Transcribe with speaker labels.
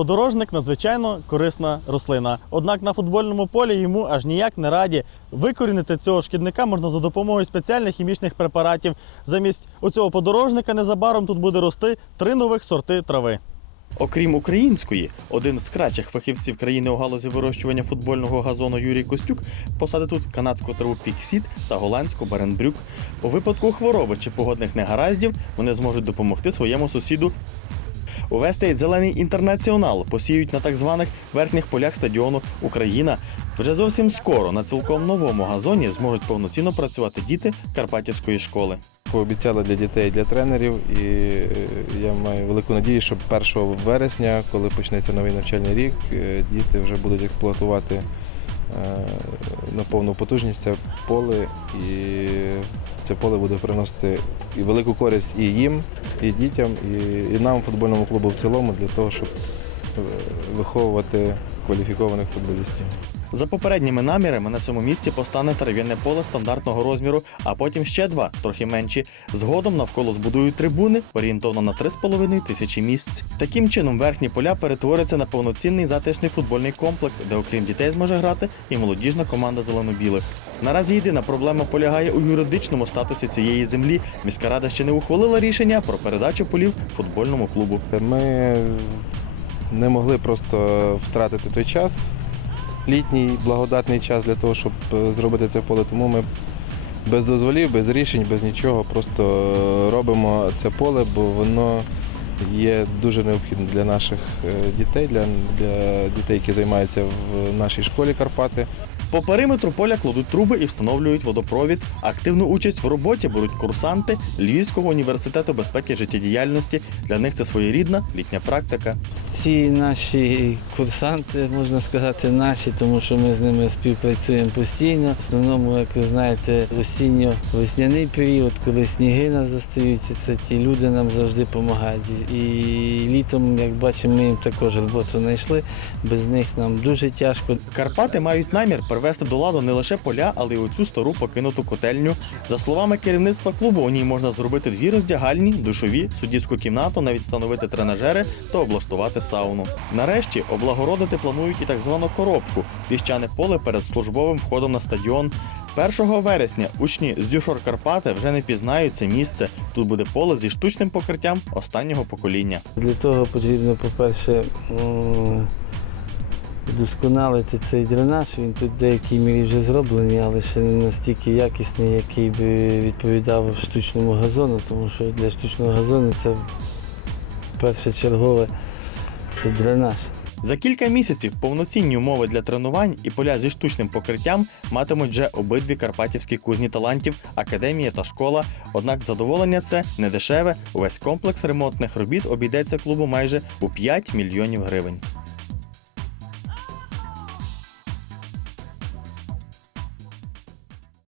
Speaker 1: Подорожник надзвичайно корисна рослина. Однак на футбольному полі йому аж ніяк не раді. Викорінити цього шкідника можна за допомогою спеціальних хімічних препаратів. Замість оцього подорожника незабаром тут буде рости три нових сорти трави. Окрім української, один з кращих фахівців країни у галузі вирощування футбольного газону Юрій Костюк посадить тут канадську траву Піксіт та голландську Баренбрюк. У випадку хвороби чи погодних негараздів вони зможуть допомогти своєму сусіду у Вестейт зелений інтернаціонал посіють на так званих верхніх полях стадіону Україна. Вже зовсім скоро на цілком новому газоні зможуть повноцінно працювати діти Карпатівської школи.
Speaker 2: Пообіцяли для дітей для тренерів, і е, я маю велику надію, що 1 вересня, коли почнеться новий навчальний рік, е, діти вже будуть експлуатувати е, на повну потужність це поле, і це поле буде приносити і велику користь і їм, і дітям, і, і нам, футбольному клубу в цілому, для того, щоб е, виховувати кваліфікованих футболістів.
Speaker 1: За попередніми намірами на цьому місці постане трав'яне поле стандартного розміру, а потім ще два, трохи менші. Згодом навколо збудують трибуни орієнтовно на 3,5 тисячі місць. Таким чином верхні поля перетворяться на повноцінний затишний футбольний комплекс, де окрім дітей зможе грати і молодіжна команда зелено-білих. Наразі єдина проблема полягає у юридичному статусі цієї землі. Міська рада ще не ухвалила рішення про передачу полів футбольному клубу.
Speaker 2: Ми не могли просто втратити той час, літній благодатний час для того, щоб е, зробити це поле. Тому ми без дозволів, без рішень, без нічого просто робимо це поле, бо воно є дуже необхідне для наших е, дітей, для, для дітей, які займаються в нашій школі Карпати.
Speaker 1: По периметру поля кладуть труби і встановлюють водопровід. Активну участь в роботі беруть курсанти Львівського університету безпеки життєдіяльності. Для них це своєрідна літня практика.
Speaker 3: Ці наші курсанти, можна сказати, наші, тому що ми з ними співпрацюємо постійно. В основному, як ви знаєте, осінньо-весняний період, коли сніги нас застають, це ті люди нам завжди допомагають. І літом, як бачимо, ми їм також роботу знайшли. Без них нам дуже тяжко.
Speaker 1: Карпати мають намір привести до ладу не лише поля, але й оцю стару покинуту котельню. За словами керівництва клубу, у ній можна зробити дві роздягальні, душові, суддівську кімнату, навіть встановити тренажери та облаштувати сауну. Нарешті облагородити планують і так звану коробку піщане поле перед службовим входом на стадіон. 1 вересня учні з Дюшор Карпати вже не пізнають це місце. Тут буде поле зі штучним покриттям останнього покоління.
Speaker 3: Для того потрібно, по-перше, вдосконалити цей дренаж. Він тут в деякій мірі вже зроблений, але ще не настільки якісний, який би відповідав штучному газону, тому що для штучного газону це першочергове це дренаж.
Speaker 1: За кілька місяців повноцінні умови для тренувань і поля зі штучним покриттям матимуть вже обидві карпатівські кузні талантів, академія та школа. Однак задоволення це не дешеве. Увесь комплекс ремонтних робіт обійдеться клубу майже у 5 мільйонів гривень.